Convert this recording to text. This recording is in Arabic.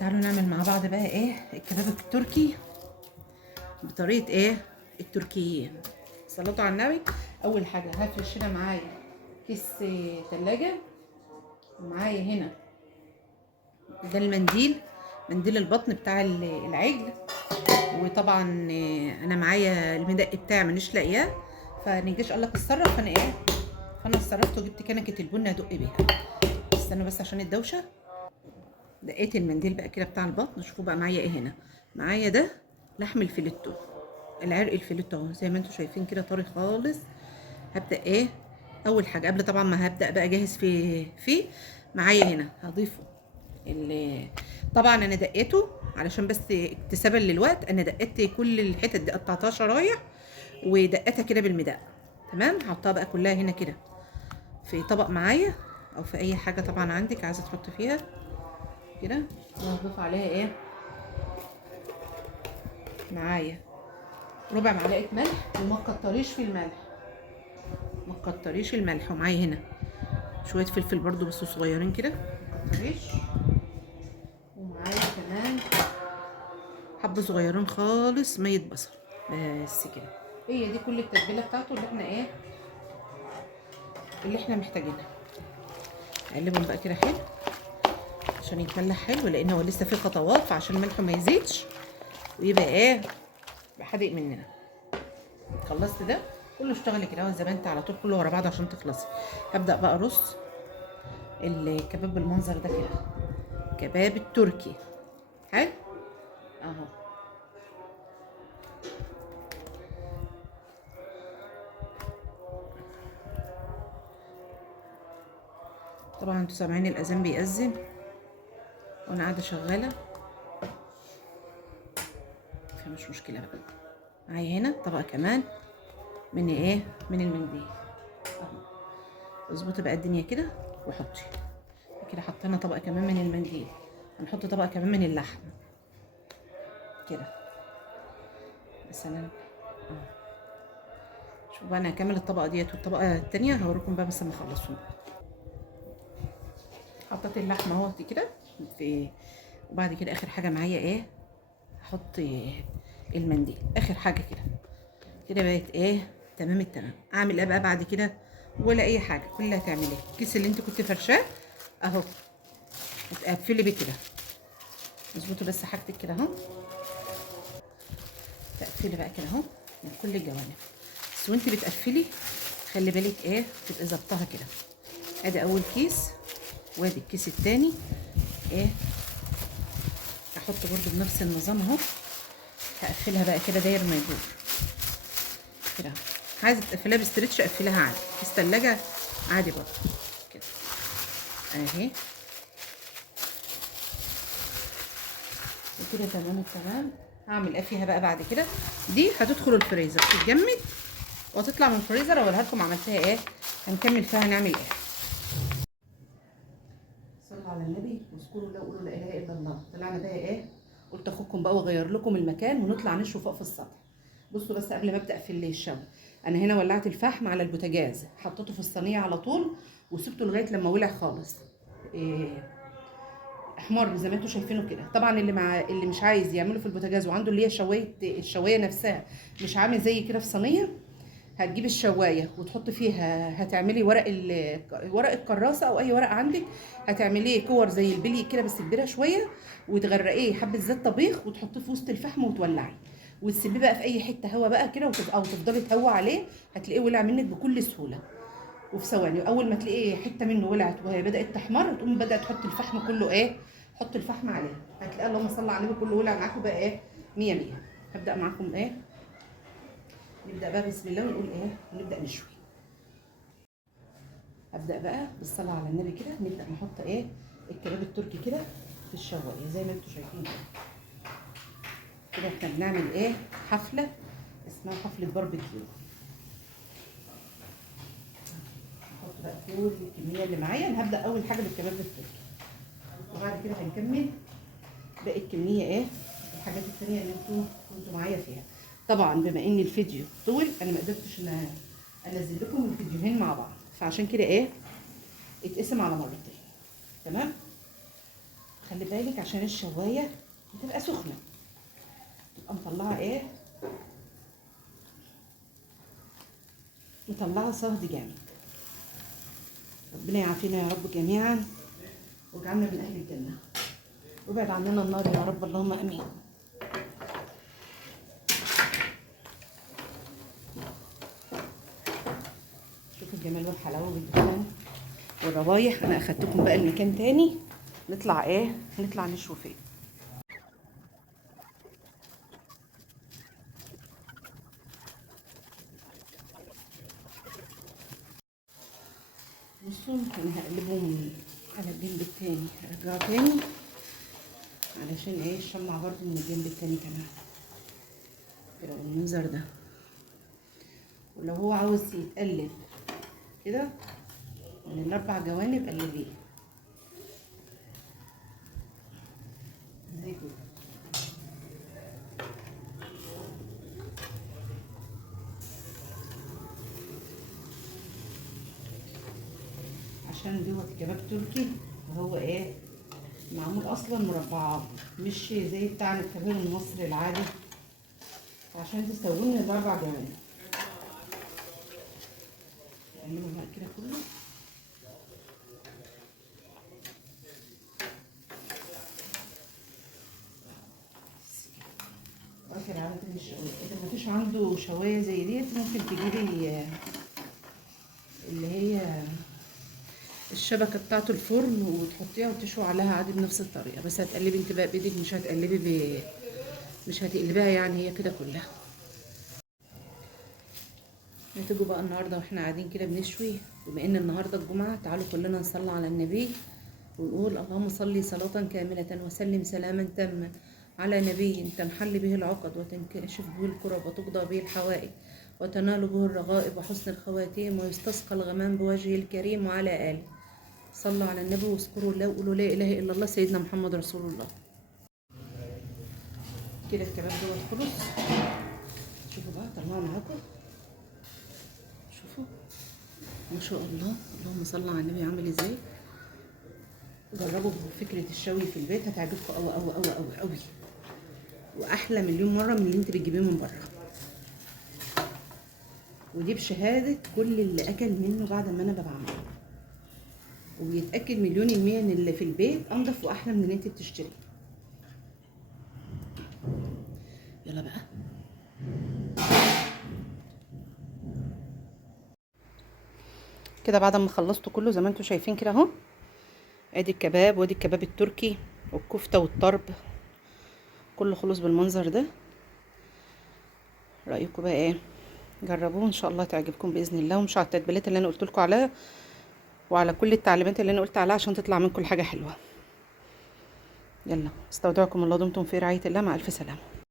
تعالوا نعمل مع بعض بقى ايه الكباب التركي بطريقه ايه التركيين. صلوا على النبي. اول حاجه هفرش هنا معايا كيس تلاجة، ومعايا هنا ده المنديل، منديل البطن بتاع العجل. وطبعا انا معايا المدق بتاعي مانيش لاقياه، فنجيش قال لك اتصرف. فانا اتصرفت وجبت كنكه البن ادق بيها. استنوا بس عشان الدوشه. دقيت المنديل بقى كده بتاع البطن. شوفوا بقى معايا ايه هنا. معايا ده لحم الفيليتو، العرق الفيليتو اهو زي ما انتم شايفين كده طري خالص. هبدا ايه اول حاجه قبل طبعا ما هبدا بقى جاهز فيه معايا هنا هضيفه طبعا انا دقيته علشان بس اكتسابا للوقت. انا دقيت كل الحتت دي، قطعتها شرايح ودقتها كده بالمدق. تمام. هحطها بقى كلها هنا كده في طبق معايا، او في اي حاجه طبعا عندك عايزه تحط فيها كده. وهضيف عليها ايه معايا ربع معلقه ملح، وما تكتريش في الملح، ما تكتريش الملح. ومعايا هنا شويه فلفل برضو بس صغيرين كده، ما تكتريش. ومعايا كمان حبه صغيرين خالص ميه بصل بس كده. هي دي كل التتبيله بتاعته اللي احنا محتاجينها. اقلبهم بقى كده حلو عشان يتملح حلو، لان هو لسه فيه خطوات، فعشان ملحه ما يزيدش ويبقى ايه حادق مننا. خلصت ده كله. اشتغلي كده اهو زي ما انت على طول كله ورا بعض عشان تخلصي. هبدا بقى ارص الكباب بالمنظر ده كده، كباب التركي حلو اهو. طبعا انتوا سامعين الاذان بيأذن وانا قاعده شغاله، فمش مشكله بقى. معايا هنا طبقه كمان من المنديل اهو. اظبطي بقى الدنيا كده وحطي كده. حطينا طبقه كمان من المنديل، هنحط طبقه كمان من اللحم كده مثلا. شوفوا بقى انا هكمل الطبقه ديت والطبقه التانيه هوريكم بقى بس لما اخلصهم. حطيت اللحمه اهو كده وبعد كده اخر حاجه معايا ايه هحط المنديل اخر حاجه كده. كده بقت تمام التمام. اعمل ايه بقى بعد كده؟ ولا اي حاجه، كل اللي هتعمليه الكيس اللي انت كنت فرشاه اهو تقفلي بيه كده. اظبطي بس حاجتك كده اهو، تقفلي بقى كده اهو من كل الجوانب. بس وانت بتقفلي خلي بالك تبقي ظبطها كده. ادي اول كيس وادي الكيس التاني احط برضو بنفس النظام اهو. هقفلها بقى كده داير ما يدور كده. عايزه تقفلها بستريتش قفلها عادي، كيس تلاجة عادي برضو كده اهي. وكده تمام التمام. هعمل ايه فيها بقى بعد كده؟ دي هتدخل الفريزر تتجمد وتطلع من الفريزر. اوريها لكم عملتها هنكمل فيها هنعمل ايه. صلوا على النبي واذكروا الله وقولوا لا اله الا الله. طلعنا بقى قلت اخدكم بقى واغير لكم المكان ونطلع نشوي فوق في السطح. بصوا بس قبل ما ابدا في الشوي، انا هنا ولعت الفحم على البوتاجاز، حطيته في الصينيه على طول وسبته لغايه لما ولع خالص احمر زي ما انتم شايفينه كده. طبعا اللي مش عايز يعمله في البوتاجاز وعنده اللي هي الشوايه نفسها مش عامل زي كده في صينيه، هتجيب الشوايه وتحط فيها، هتعملي ورق الكراسه او اي ورق عندك، هتعمليه كور زي البلي كده بس كبيره شويه، وتغرقيه حبه زيت طبيخ وتحطيه في وسط الفحم وتولعي وتسيبيه بقى في اي حته هوا بقى كده، او تفضلي تهوي عليه هتلاقيه ولع منك بكل سهوله وفي ثواني. اول ما تلاقيه حته منه ولعت وهي بدات تحمر تقوم بدات تحط الفحم كله حط الفحم عليه، هتلاقي اللهم صل على النبي كله ولع معاكم بقى 100 100. هبدا معاكم نبدا بقى بسم الله ونقول ونبدا نشوي. ابدا بقى بالصلاه على النبي كده. نبدا نحط الكباب التركي كده في الشوايه زي ما انتم شايفين كده. احنا بنعمل حفله اسمها حفله باربيكيو. نحط بقى كل الكميه اللي معايا. انا هبدا اول حاجه بالكباب التركي وبعد كده هنكمل باقي الكميه الحاجات الثانيه اللي كنتوا معايا فيها. طبعا بما ان الفيديو طول انا ما قدرتش انزل لكم الفيديوهين مع بعض، فعشان كده اتقسم على مرتين. تمام. خلي بالك عشان الشوايه بتبقى سخنه، تبقى مطلعه ايه، مطلعه صهد جامد. ربنا يعافينا يا رب جميعا واجعلنا من اهل الجنه، وابعد عننا النار يا رب، اللهم امين. شوفوا الجمال والحلاوه والدخان والروايح. انا اخدتكم بقى المكان تاني، نطلع ايه، نطلع نشوي فين. بصوا انا هقلبهم على الجنب التاني، ارجعوا تاني علشان ايه الشمع برضو من الجنب التاني كمان كده بالمنظر ده. ولو هو عاوز يتقلب كده من الاربع جوانب قلبيه زي كده. عشان دوت كباب تركي وهو ايه معمول اصلا مربعات، مش زي بتاع الكباب المصري العادي، عشان تسويه من الاربع جوانب. نعمله بقى كده كله. واخر عدد من الشوايه، اذا مفيش عنده شوايه زي ديت ممكن تجيبي اللي هي الشبكه بتاعه الفرن وتحطيها وتشوي عليها عادي بنفس الطريقه، بس هتقلبي انت بقى بايدك، مش هتقلبي مش هتقلبيها يعني هي كده كلها. هتيجوا بقى النهارده واحنا قاعدين كده بنشوي، بما ان النهارده الجمعه، تعالوا كلنا نصلي على النبي ونقول اللهم صل صلاة كاملة وسلم سلاما تاما على نبي تنحل به العقد وتنكشف به الكرب وتقضى به الحوائج وتنال به الرغائب وحسن الخواتيم ويستسقى الغمام بوجهه الكريم وعلى آله. صلوا على النبي واذكروا الله وقولوا لا إله إلا الله سيدنا محمد رسول الله. كده الكباب دوت خلص. شوفوا بقى طلعوا معاكم، شوفوا ما شاء الله، اللهم صل على النبي عامل ازاي. جربوا فكرة الشوي في البيت هتعجبكم قوي قوي قوي قوي قوي، واحلى مليون مرة من اللي انت بتجيبيه من بره. ودي بشهادة كل اللي اكل منه بعد ما انا بعمله، وبيتأكد مليون المية ان اللي في البيت انضف واحلى من اللي انت بتشتريه. يلا بقى كده بعد ما خلصته كله زي ما انتم شايفين كده اهو، ادي الكباب وادي الكباب التركي والكفته والطرب كله خلص بالمنظر ده. رايكم بقى ايه؟ جربوه ان شاء الله تعجبكم باذن الله، ومش على التتبيلات اللي انا قلت لكم عليها وعلى كل التعليمات اللي انا قلت عليها عشان تطلع منكم حاجه حلوه. يلا استودعكم الله، دمتم في رعايه الله، مع الف سلامه.